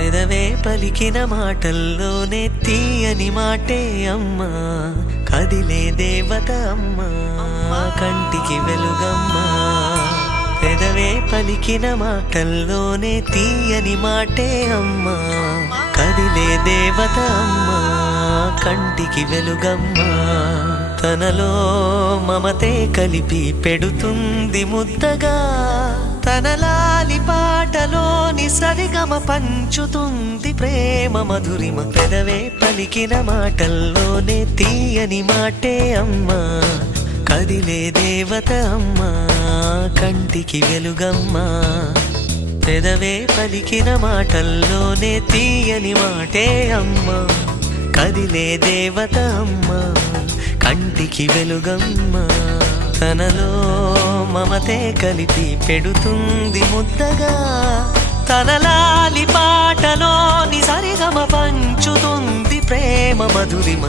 పెదవే పలికిన మాటల్లోనే తీయని మాటే అమ్మా, కదిలే దేవత అమ్మా, కంటికి వెలుగమ్మా. పెదవే పలికిన మాటల్లోనే తీయని మాటే అమ్మా, కదిలే దేవత అమ్మా, కంటికి వెలుగమ్మా. తనలో మమతే కలిపి పెడుతుంది ముద్దగా, తన లాలి పాటలోని సరిగమ పంచుతుంది ప్రేమ మధురిమ. పెదవే పలికిన మాటల్లోనే తీయని మాటే అమ్మా, కదిలే దేవత అమ్మా, కంటికి వెలుగమ్మా. పెదవే పలికిన మాటల్లోనే తీయని మాటే అమ్మా, కదిలే దేవత అమ్మా, కంటికి వెలుగమ్మా. తనలో మమతే కలిపి పెడుతుంది ముద్దగా, తన లాలి పాటలోని సరిగమ పంచుతుంది ప్రేమ మధురిమ.